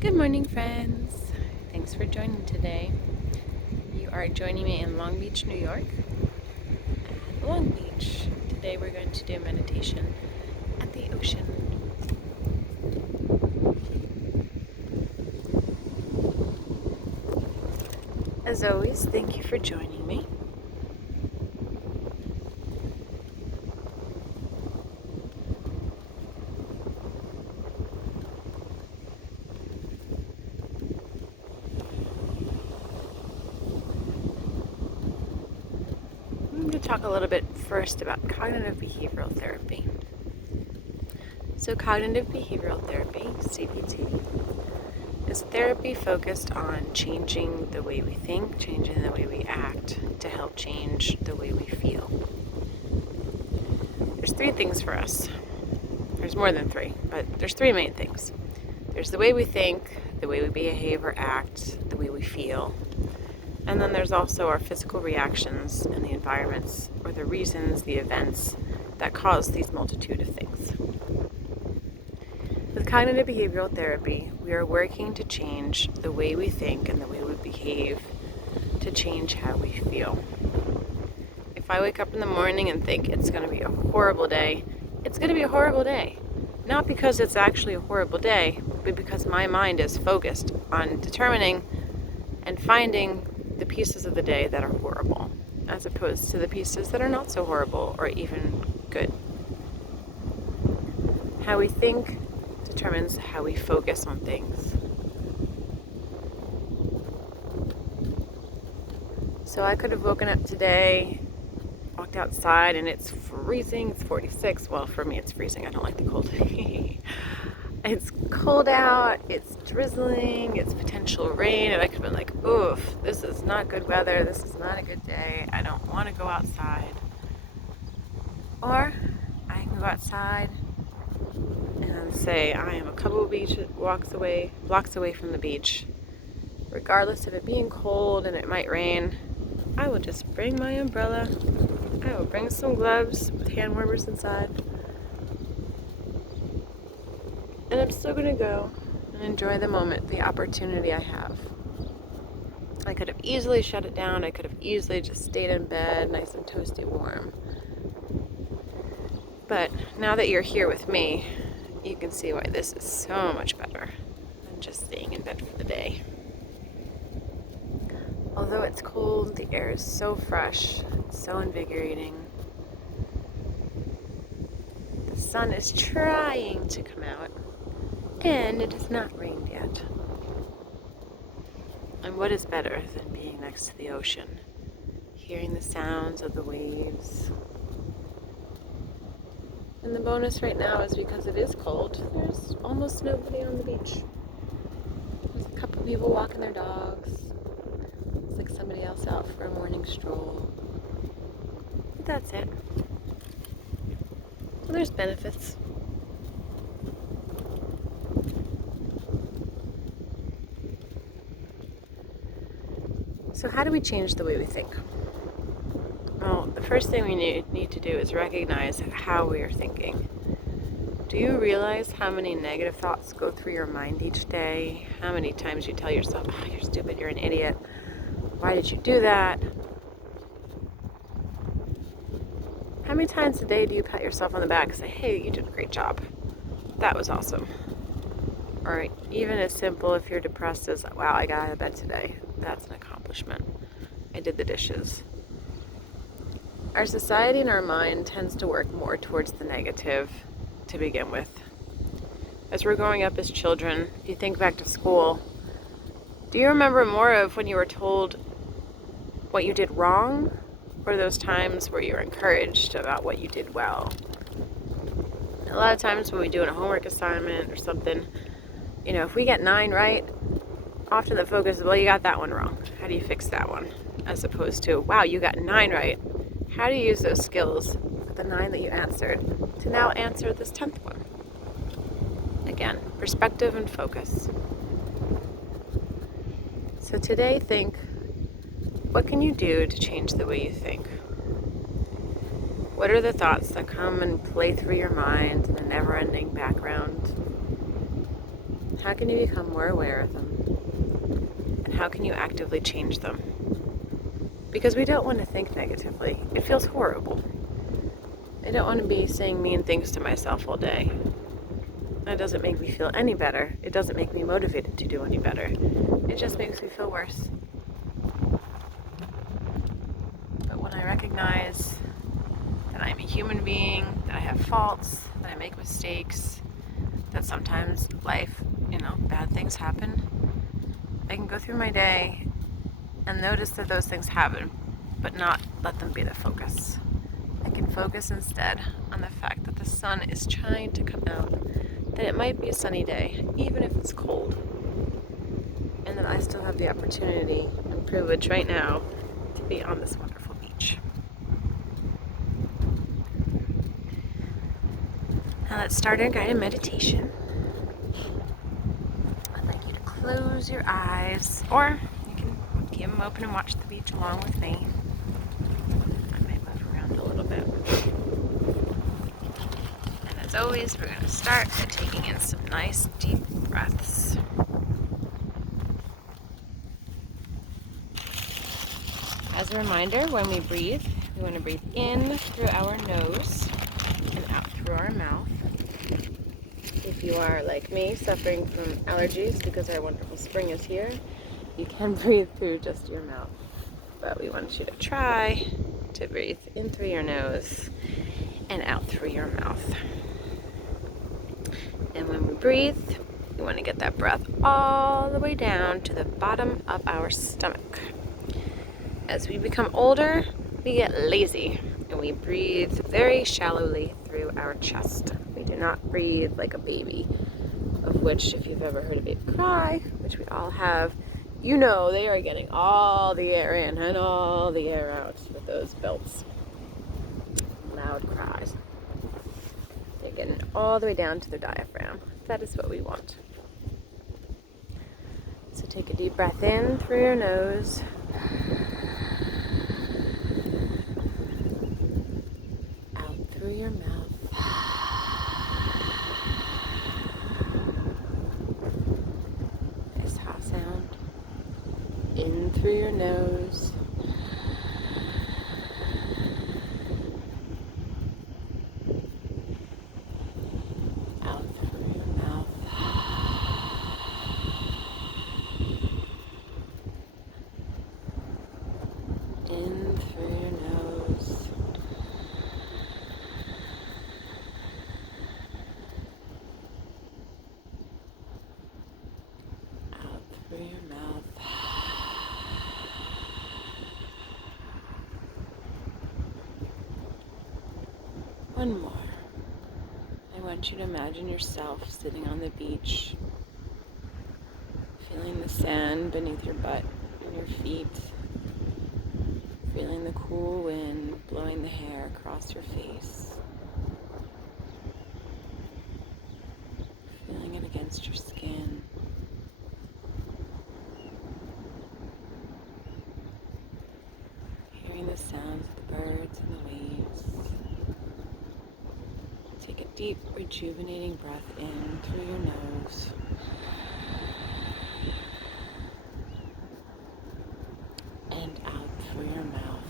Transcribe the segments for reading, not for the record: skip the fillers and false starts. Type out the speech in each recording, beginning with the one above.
Good morning, friends. Thanks for joining today. You are joining me in Long Beach, New York. At Long Beach, today we're going to do meditation at the ocean. As always, thank you for joining me. I'm going to talk a little bit first about cognitive behavioral therapy. So, cognitive behavioral therapy, CBT, is therapy focused on changing the way we think, changing the way we act to help change the way we feel. There's three things for us. There's more than three, but there's three main things. There's the way we think, the way we behave or act, the way we feel. And then there's also our physical reactions and the environments or the reasons, the events that cause these multitude of things. With cognitive behavioral therapy, we are working to change the way we think and the way we behave to change how we feel. If I wake up in the morning and think it's going to be a horrible day, it's going to be a horrible day. Not because it's actually a horrible day, but because my mind is focused on determining and finding the pieces of the day that are horrible, as opposed to the pieces that are not so horrible or even good. How we think determines how we focus on things. So I could have woken up today, walked outside, and it's freezing. It's 46. Well, for me, it's freezing. I don't like the cold. It's cold out, it's drizzling, it's potential rain, and I could have been like, oof, this is not good weather, this is not a good day, I don't want to go outside. Or I can go outside and say I am a couple of blocks away from the beach. Regardless of it being cold and it might rain, I will just bring my umbrella, I will bring some gloves with hand warmers inside, and I'm still going to go and enjoy the moment, the opportunity I have. I could have easily shut it down. I could have easily just stayed in bed, nice and toasty warm. But now that you're here with me, you can see why this is so much better than just staying in bed for the day. Although it's cold, the air is so fresh, so invigorating. The sun is trying to come out. And it has not rained yet. And what is better than being next to the ocean, hearing the sounds of the waves? And the bonus right now is because it is cold, there's almost nobody on the beach. There's a couple people walking their dogs. It's like somebody else out for a morning stroll. But that's it. So there's benefits. So how do we change the way we think? Well, the first thing we need to do is recognize how we are thinking. Do you realize how many negative thoughts go through your mind each day? How many times you tell yourself, oh, you're stupid, you're an idiot. Why did you do that? How many times a day do you pat yourself on the back and say, hey, you did a great job. That was awesome. Or even as simple if you're depressed as, wow, I got out of bed today. That's an accomplishment. I did the dishes. Our society and our mind tends to work more towards the negative to begin with. As we're growing up as children, if you think back to school, do you remember more of when you were told what you did wrong, or those times where you were encouraged about what you did well? A lot of times when we do a homework assignment or something, if we get 9 right, often the focus is, well, you got that one wrong. How do you fix that one? As opposed to, wow, you got 9 right. How do you use those skills, the 9 that you answered, to now answer this 10th one? Again, perspective and focus. So today, think, what can you do to change the way you think? What are the thoughts that come and play through your mind in a never-ending background? How can you become more aware of them? And how can you actively change them? Because we don't want to think negatively. It feels horrible. I don't want to be saying mean things to myself all day. That doesn't make me feel any better. It doesn't make me motivated to do any better. It just makes me feel worse. But when I recognize that I'm a human being, that I have faults, that I make mistakes, that sometimes life, bad things happen, I can go through my day and notice that those things happen, but not let them be the focus. I can focus instead on the fact that the sun is trying to come out, that it might be a sunny day, even if it's cold, and that I still have the opportunity and privilege right now to be on this wonderful beach. Now let's start our guided meditation. I'd like you to close your eyes, or you can keep them open and watch the beach along with me. I might move around a little bit. And as always, we're going to start by taking in some nice deep breaths. As a reminder, when we breathe, we want to breathe in through our nose and out through our mouth. If you are like me, suffering from allergies because our wonderful spring is here, you can breathe through just your mouth. But we want you to try to breathe in through your nose and out through your mouth. And when we breathe, we want to get that breath all the way down to the bottom of our stomach. As we become older, we get lazy and we breathe very shallowly through our chest. We do not breathe like a baby, of which, if you've ever heard a baby cry, which we all have, you know they are getting all the air in and all the air out with those belts. Loud cries. They're getting all the way down to their diaphragm. That is what we want. So take a deep breath in through your nose. Out through your mouth. Nice hot sound. In through your nose. Out through your mouth. In through your nose. Out through your mouth. One more. I want you to imagine yourself sitting on the beach, feeling the sand beneath your butt and your feet, feeling the cool wind blowing the hair across your face, feeling it against your skin. Hearing the sounds of the birds and the waves. Take a deep, rejuvenating breath in through your nose. And out through your mouth.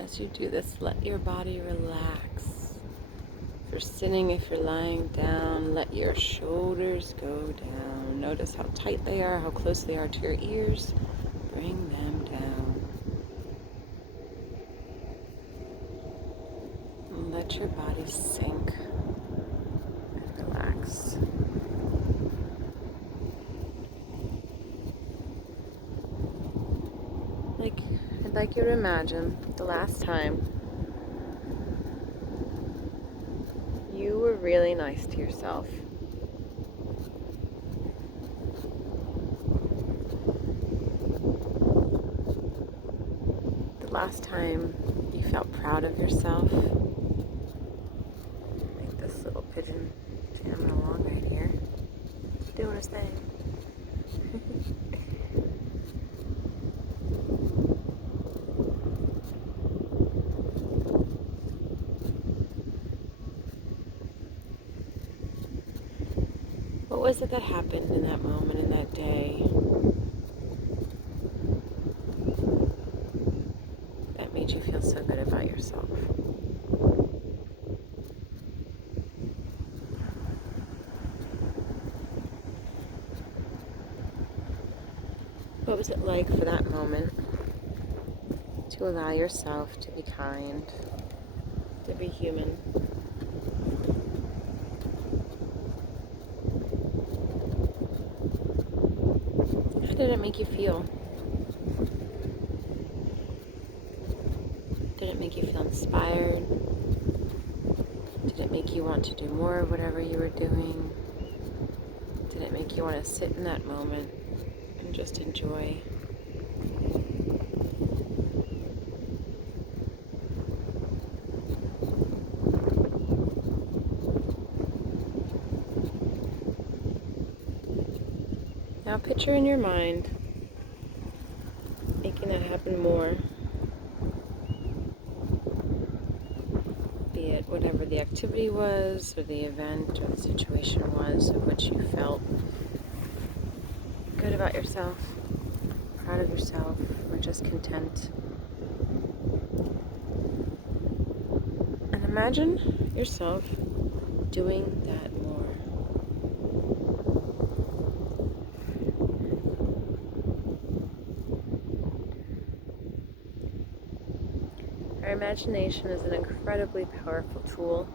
As you do this, let your body relax. If you're sitting, if you're lying down, let your shoulders go down. Notice how tight they are, how close they are to your ears. Bring them down. And let your body sink and relax. I'd like you to imagine the last time you were really nice to yourself. The last time you felt proud of yourself. Like this little pigeon jamming along right here, doing his thing. What was it that happened in that moment, in that day, that made you feel so good about yourself? What was it like for that moment to allow yourself to be kind, to be human? How did it make you feel? Did it make you feel inspired? Did it make you want to do more of whatever you were doing? Did it make you want to sit in that moment and just enjoy? Now picture in your mind making that happen more. Be it whatever the activity was, or the event, or the situation was in which you felt good about yourself, proud of yourself, or just content. And imagine yourself doing that more. Our imagination is an incredibly powerful tool.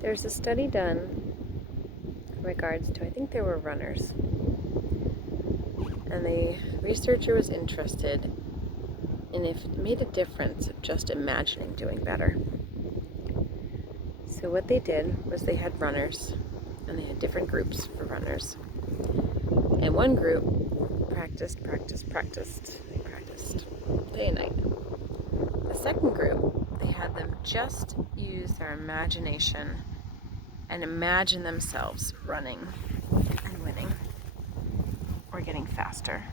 There's a study done in regards to, I think they were runners, and the researcher was interested in if it made a difference of just imagining doing better. So what they did was they had runners, and they had different groups for runners. And one group practiced day and night. The second group, they had them just use their imagination and imagine themselves running and winning, or getting faster,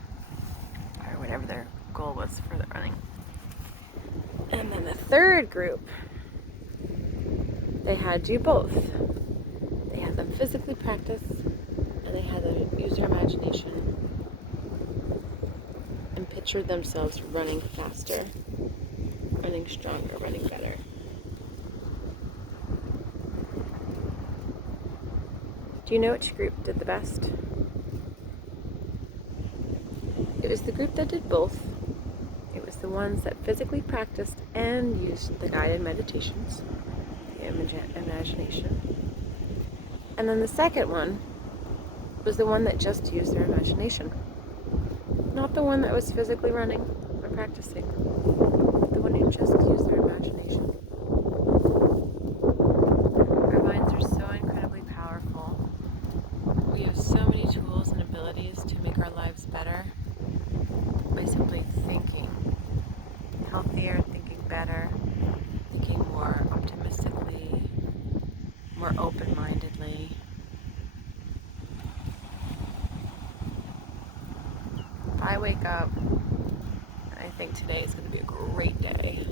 or whatever their goal was for the running. And then the third group, they had do both. They had them physically practice, and they had them use their imagination and picture themselves running faster, running stronger, running better. Do you know which group did the best? It was the group that did both. It was the ones that physically practiced and used the guided meditations, the imagination. And then the second one was the one that just used their imagination. Not the one that was physically running or practicing. The one who just used their imagination. Our minds are so incredibly powerful. We have so many tools and abilities to make our lives better by simply thinking healthier, thinking better, thinking more optimistically, more open-mindedly. I wake up and I think today is going to be a great day.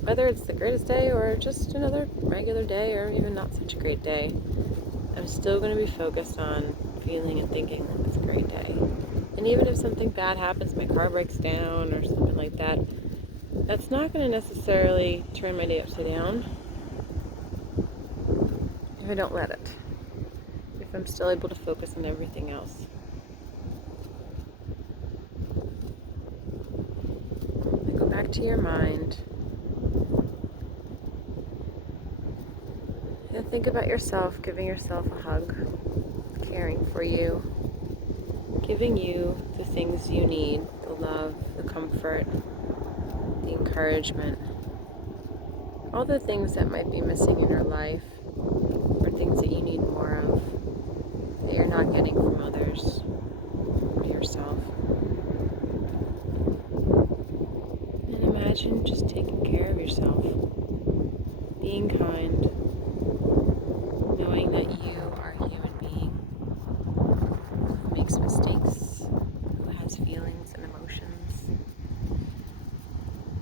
Whether it's the greatest day or just another regular day or even not such a great day, I'm still going to be focused on feeling and thinking that it's a great day. And even if something bad happens, my car breaks down or something like that, that's not going to necessarily turn my day upside down if I don't let it. If I'm still able to focus on everything else. Go back to your mind and think about yourself, giving yourself a hug, caring for you, giving you the things you need, the love, the comfort, the encouragement, all the things that might be missing in your life, or things that you need more of, that you're not getting from others or yourself. And imagine just taking care of yourself, being kind, knowing that you are a human being who makes mistakes, who has feelings and emotions,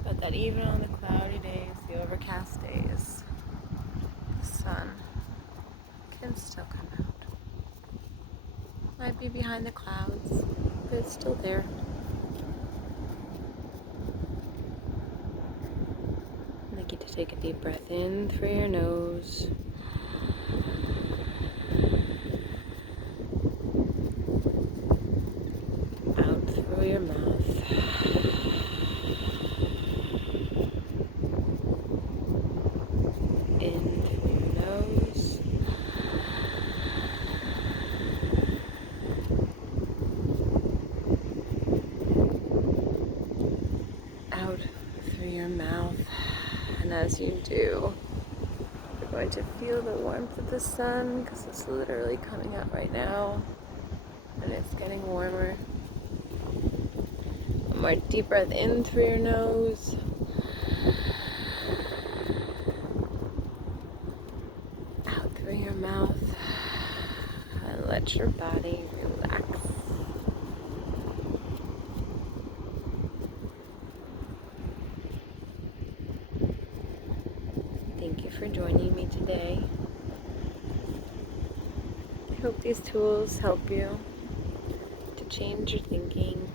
but that even on the cloudy days, the overcast days, the sun can still come out. Might be behind the clouds, but it's still there. And I get to take a deep breath in through your nose. Out through your mouth. In through your nose. Out through your mouth. And as you do, you're going to feel the warmth of the sun because it's literally coming out right now and it's getting warmer. One more deep breath in through your nose. Out through your mouth. And let your body relax. Thank you for joining me today. I hope these tools help you to change your thinking,